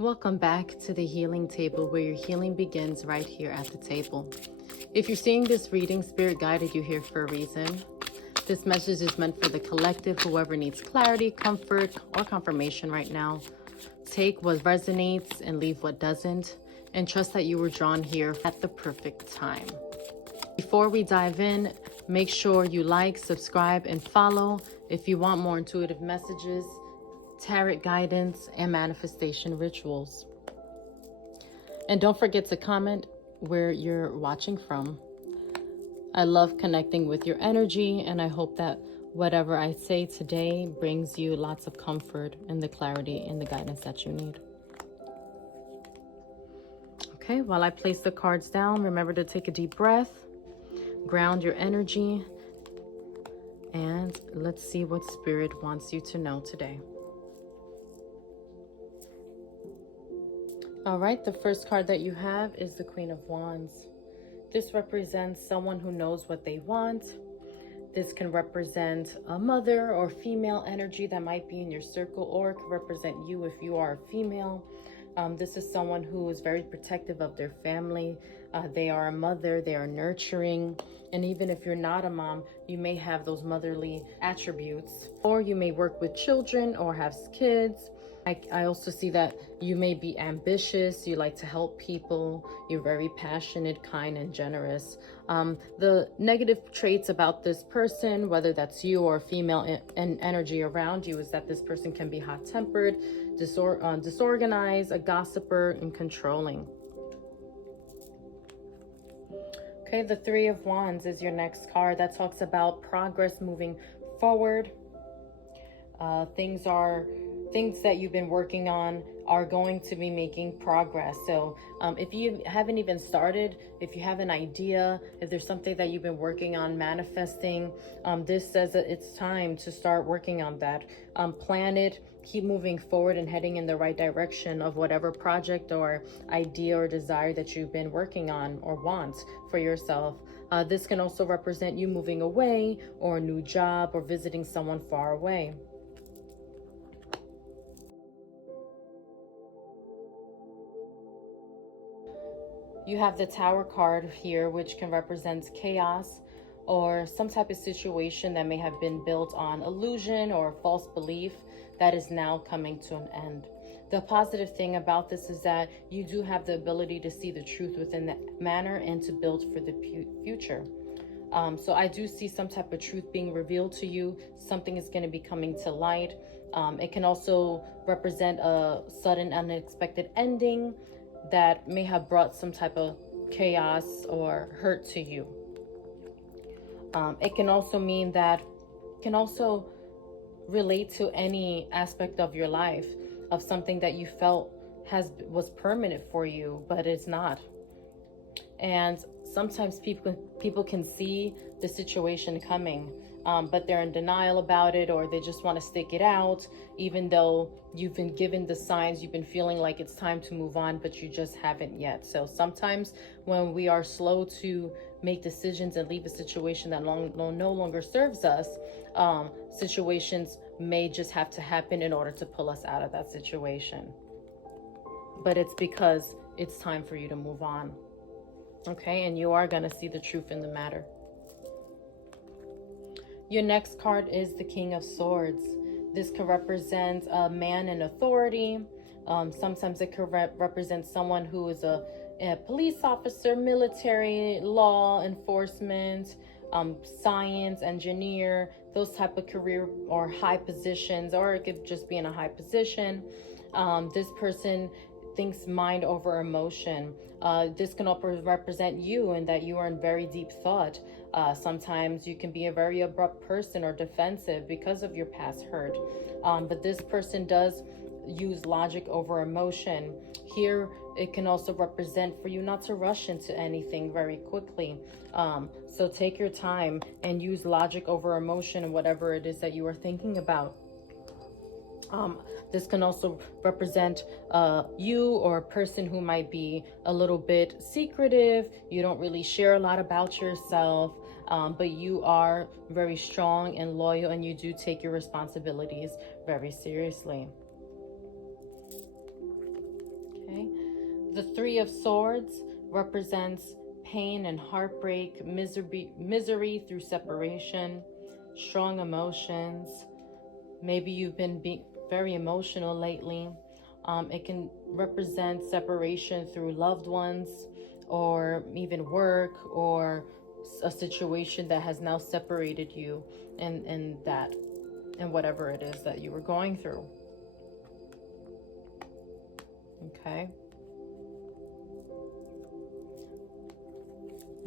Welcome back to the healing table, where your healing begins right here at the table. If you're seeing this reading, Spirit guided you here for a reason. This message is meant for the collective, whoever needs clarity, comfort, or confirmation right now. Take what resonates and leave what doesn't, and trust that you were drawn here at the perfect time. Before we dive in, make sure you like, subscribe, and follow if you want more intuitive messages, tarot guidance, and manifestation rituals. And don't forget to comment where you're watching from. I love connecting with your energy, and I hope that whatever I say today brings you lots of comfort and the clarity and the guidance that you need. Okay, while I place the cards down, remember to take a deep breath, ground your energy, and let's see what Spirit wants you to know today. All right, the first card that you have is the Queen of Wands. This represents someone who knows what they want. This can represent a mother or female energy that might be in your circle, or it can represent you if you are a female. This is someone who is very protective of their family. They are a mother, they are nurturing. And even if you're not a mom, you may have those motherly attributes. Or you may work with children or have kids. I also see that you may be ambitious, you like to help people, you're very passionate, kind, and generous. The negative traits about this person, whether that's you or a female energy around you, is that this person can be hot-tempered, disorganized, a gossiper, and controlling. Okay, the Three of Wands is your next card. That talks about progress moving forward. Things that you've been working on are going to be making progress. So if you haven't even started, if you have an idea, if there's something that you've been working on manifesting, this says that it's time to start working on that. Plan it, keep moving forward and heading in the right direction of whatever project or idea or desire that you've been working on or want for yourself. This can also represent you moving away, or a new job, or visiting someone far away. You have the Tower card here, which can represent chaos or some type of situation that may have been built on illusion or false belief that is now coming to an end. The positive thing about this is that you do have the ability to see the truth within the matter and to build for the future. So I do see some type of truth being revealed to you. Something is going to be coming to light. It can also represent a sudden, unexpected ending that may have brought some type of chaos or hurt to you. It can also mean that, can also relate to any aspect of your life, of something that you felt was permanent for you, but it's not. And sometimes people can see the situation coming, but they're in denial about it, or they just want to stick it out, even though you've been given the signs, you've been feeling like it's time to move on, but you just haven't yet. So sometimes when we are slow to make decisions and leave a situation that no longer serves us, situations may just have to happen in order to pull us out of that situation. But it's because it's time for you to move on. Okay, and you are going to see the truth in the matter. Your next card is the King of Swords. This could represent a man in authority. Sometimes it could represent someone who is a police officer, military, law enforcement, science, engineer, those type of career or high positions, or it could just be in a high position. This person thinks mind over emotion. This can also represent you, in that you are in very deep thought. Sometimes you can be a very abrupt person or defensive because of your past hurt. But this person does use logic over emotion. Here, it can also represent for you not to rush into anything very quickly. So take your time and use logic over emotion and whatever it is that you are thinking about. This can also represent you, or a person who might be a little bit secretive. You don't really share a lot about yourself, but you are very strong and loyal, and you do take your responsibilities very seriously. The Three of Swords represents pain and heartbreak, misery through separation, strong emotions. Maybe you've been very emotional lately. It can represent separation through loved ones, or even work, or a situation that has now separated you and whatever it is that you were going through. Okay.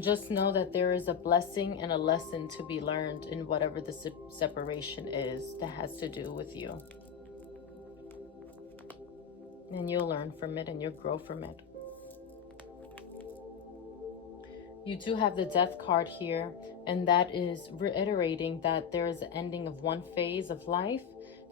Just know that there is a blessing and a lesson to be learned in whatever the separation is that has to do with you. And you'll learn from it and you'll grow from it. You do have the Death card here, and that is reiterating that there is an ending of one phase of life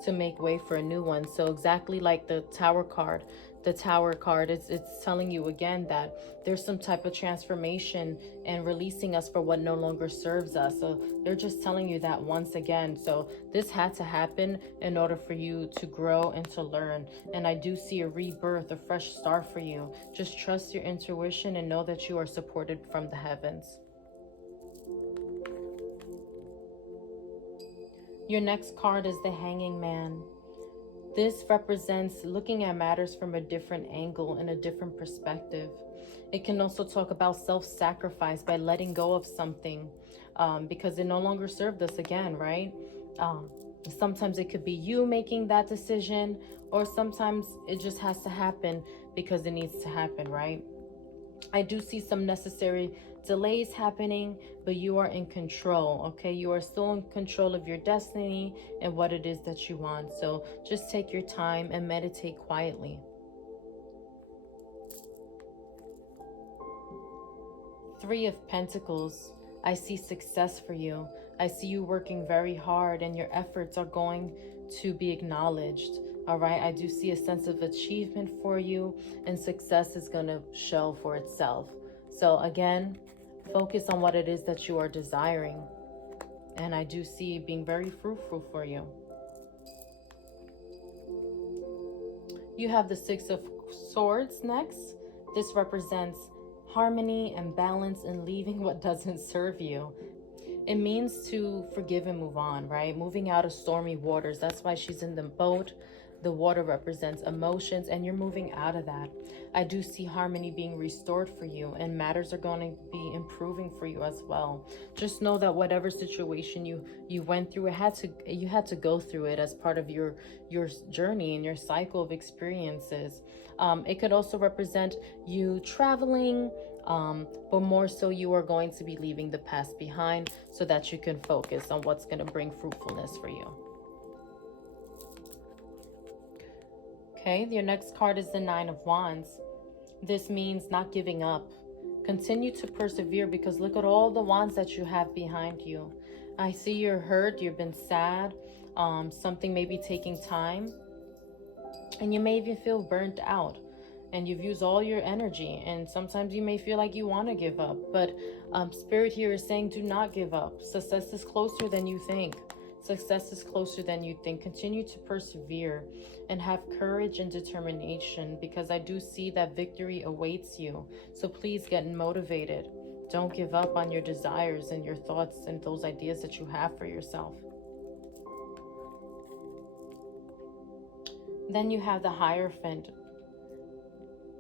to make way for a new one. So exactly like the Tower card, it's telling you again that there's some type of transformation and releasing us for what no longer serves us. So they're just telling you that once again. So this had to happen in order for you to grow and to learn. And I do see a rebirth, a fresh start for you. Just trust your intuition and know that you are supported from the heavens. Your next card is the Hanging Man. This represents looking at matters from a different angle and a different perspective. It can also talk about self-sacrifice by letting go of something because it no longer served us again, right? Sometimes it could be you making that decision, or sometimes it just has to happen because it needs to happen, right? I do see some necessary delays happening, but you are in control, okay? You are still in control of your destiny and what it is that you want. So just take your time and meditate quietly. Three of Pentacles. I see success for you. I see you working very hard and your efforts are going to be acknowledged. All right, I do see a sense of achievement for you, and success is going to show for itself. So again, focus on what it is that you are desiring. And I do see it being very fruitful for you. You have the Six of Swords next. This represents harmony and balance and leaving what doesn't serve you. It means to forgive and move on, right? Moving out of stormy waters. That's why she's in the boat. The water represents emotions, and you're moving out of that. I do see harmony being restored for you, and matters are going to be improving for you as well. Just know that whatever situation you went through, you had to go through it as part of your journey and your cycle of experiences. It could also represent you traveling, but more so you are going to be leaving the past behind so that you can focus on what's going to bring fruitfulness for you. Okay, your next card is the Nine of Wands. This means not giving up. Continue to persevere, because look at all the wands that you have behind you. I see you're hurt, you've been sad, something may be taking time, and you may even feel burnt out, and you've used all your energy, and sometimes you may feel like you want to give up, but Spirit here is saying do not give up. Success is closer than you think. Success is closer than you think. Continue to persevere and have courage and determination, because I do see that victory awaits you. So please get motivated. Don't give up on your desires and your thoughts and those ideas that you have for yourself. Then you have the Hierophant.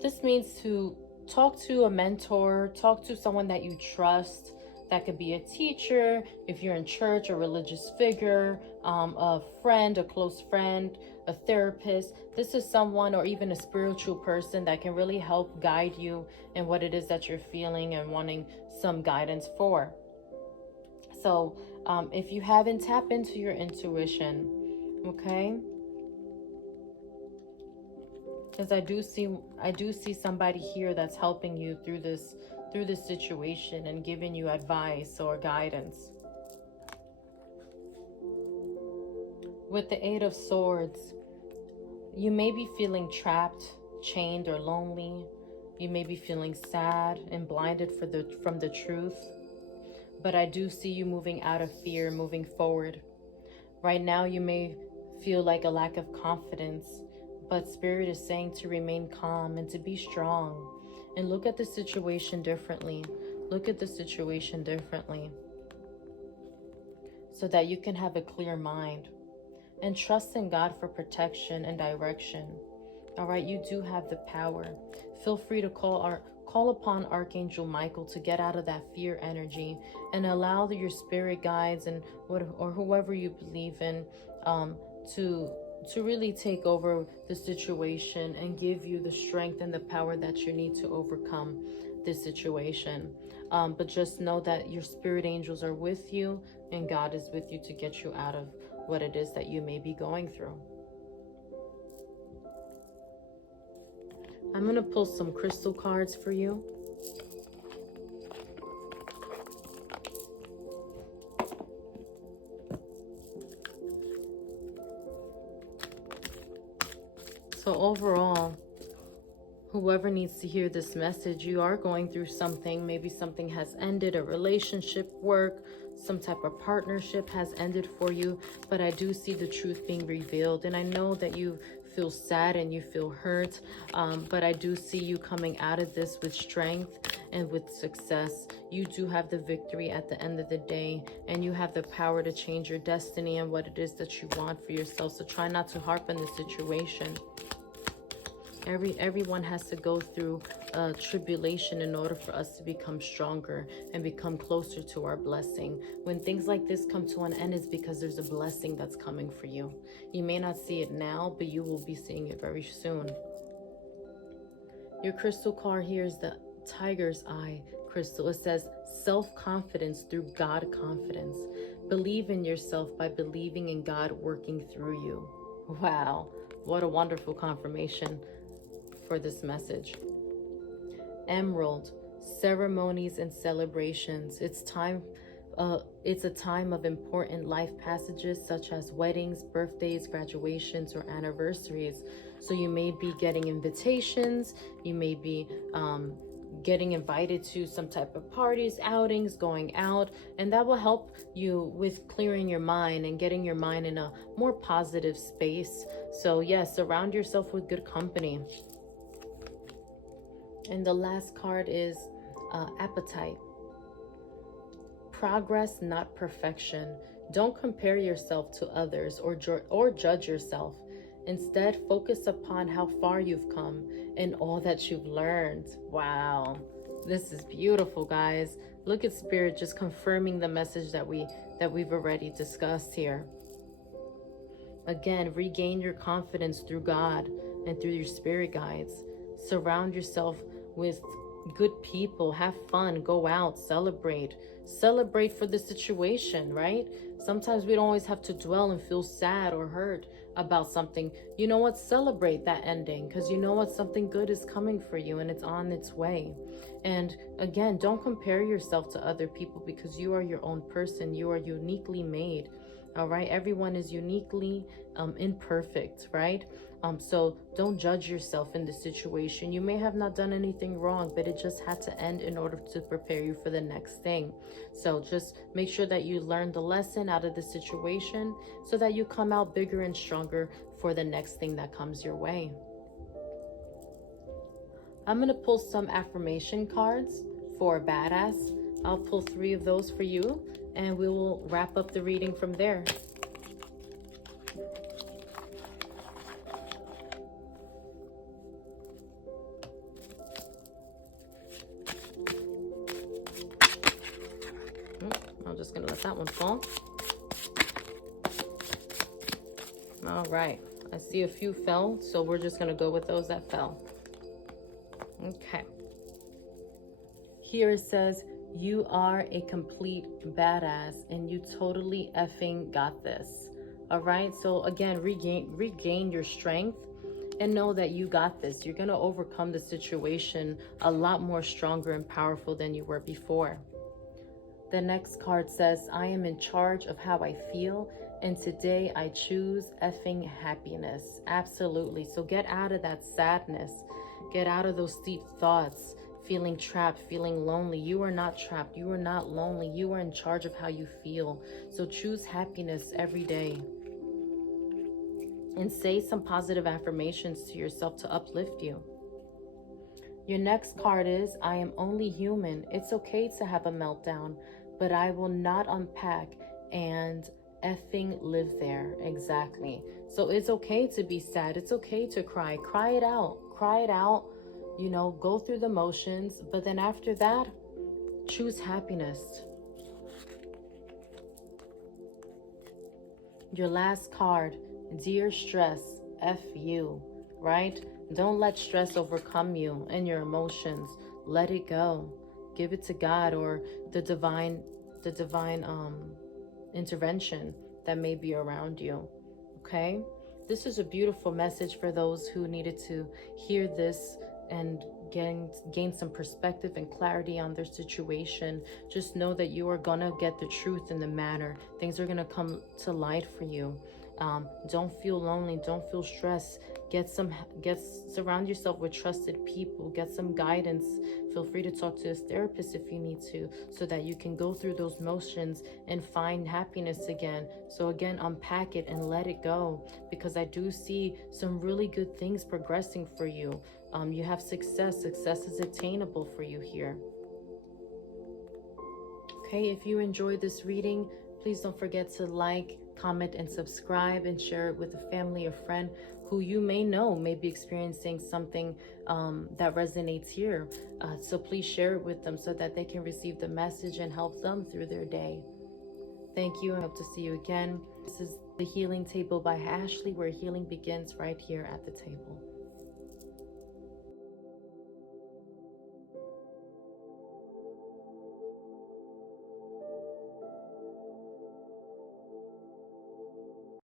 This means to talk to a mentor, talk to someone that you trust. That could be a teacher, if you're in church, a religious figure, a friend, a close friend, a therapist. This is someone, or even a spiritual person, that can really help guide you in what it is that you're feeling and wanting some guidance for. So if you haven't, tap into your intuition, okay? Because I do see somebody here that's helping you through this situation and giving you advice or guidance. With the Eight of Swords, you may be feeling trapped, chained, or lonely. You may be feeling sad and blinded from the truth. But I do see you moving out of fear, moving forward. Right now, you may feel like a lack of confidence, But Spirit is saying to remain calm and to be strong and look at the situation differently. Look at the situation differently so that you can have a clear mind and trust in God for protection and direction. All right, you do have the power. Feel free to call upon Archangel Michael to get out of that fear energy and allow your spirit guides and whoever you believe in to really take over the situation and give you the strength and the power that you need to overcome this situation. But just know that your spirit angels are with you and God is with you to get you out of what it is that you may be going through. I'm going to pull some crystal cards for you. So overall, whoever needs to hear this message, you are going through something. Maybe something has ended, a relationship, work, some type of partnership has ended for you. But I do see the truth being revealed. And I know that you feel sad and you feel hurt. But I do see you coming out of this with strength and with success. You do have the victory at the end of the day. And you have the power to change your destiny and what it is that you want for yourself. So try not to harp on the situation. Everyone has to go through tribulation in order for us to become stronger and become closer to our blessing. When things like this come to an end, it's because there's a blessing that's coming for you. You may not see it now, but you will be seeing it very soon. Your crystal card here is the Tiger's Eye crystal. It says self-confidence through God confidence. Believe in yourself by believing in God working through you. Wow, what a wonderful confirmation for this message. Emerald, ceremonies and celebrations. It's a time of important life passages such as weddings, birthdays, graduations, or anniversaries. So you may be getting invitations, you may be getting invited to some type of parties, outings, going out, and that will help you with clearing your mind and getting your mind in a more positive space. So yes, surround yourself with good company. And the last card is appetite. Progress, not perfection. Don't compare yourself to others or judge yourself. Instead, focus upon how far you've come and all that you've learned. Wow, this is beautiful, guys. Look at Spirit just confirming the message that we've already discussed here. Again, regain your confidence through God and through your spirit guides. Surround yourself with good people. Have fun. Go out. Celebrate for the situation, right? Sometimes we don't always have to dwell and feel sad or hurt about something. You know what? Celebrate that ending, because you know what? Something good is coming for you and it's on its way. And again, don't compare yourself to other people, because you are your own person. You are uniquely made. All right, everyone is uniquely imperfect, right? So don't judge yourself in this situation. You may have not done anything wrong, but it just had to end in order to prepare you for the next thing. So just make sure that you learn the lesson out of the situation so that you come out bigger and stronger for the next thing that comes your way. I'm going to pull some affirmation cards for a badass. I'll pull 3 of those for you, and we will wrap up the reading from there. I'm just going to let that one fall. All right. I see a few fell, so we're just going to go with those that fell. Okay. Here it says, you are a complete badass and you totally effing got this. All right. So again, regain your strength and know that you got this. You're going to overcome the situation a lot more stronger and powerful than you were before. The next card says, I am in charge of how I feel, and today I choose effing happiness. Absolutely. So get out of that sadness. Get out of those deep thoughts, feeling trapped, feeling lonely. You are not trapped. You are not lonely. You are in charge of how you feel. So choose happiness every day. and say some positive affirmations to yourself to uplift you. Your next card is, I am only human. It's okay to have a meltdown, but I will not unpack and effing live there. Exactly. So it's okay to be sad. It's okay to cry. Cry it out. Cry it out. You know, go through the motions. But then after that, choose happiness. Your last card, dear stress, F you, right? Don't let stress overcome you and your emotions. Let it go. Give it to God or the divine intervention that may be around you. Okay? This is a beautiful message for those who needed to hear this and gain some perspective and clarity on their situation. Just know that you are gonna get the truth in the matter. Things are gonna come to light for you. Don't feel lonely. Don't feel stressed. Surround yourself with trusted people. Get some guidance. Feel free to talk to a therapist if you need to, so that you can go through those motions and find happiness again. So again, unpack it and let it go, because I do see some really good things progressing for you. You have success. Success is attainable for you here. Okay, if you enjoyed this reading, please don't forget to like, comment, and subscribe, and share it with a family or friend who you may know may be experiencing something that resonates here. So please share it with them so that they can receive the message and help them through their day. Thank you. I hope to see you again. This is The Healing Table by Ashley, where healing begins right here at the table.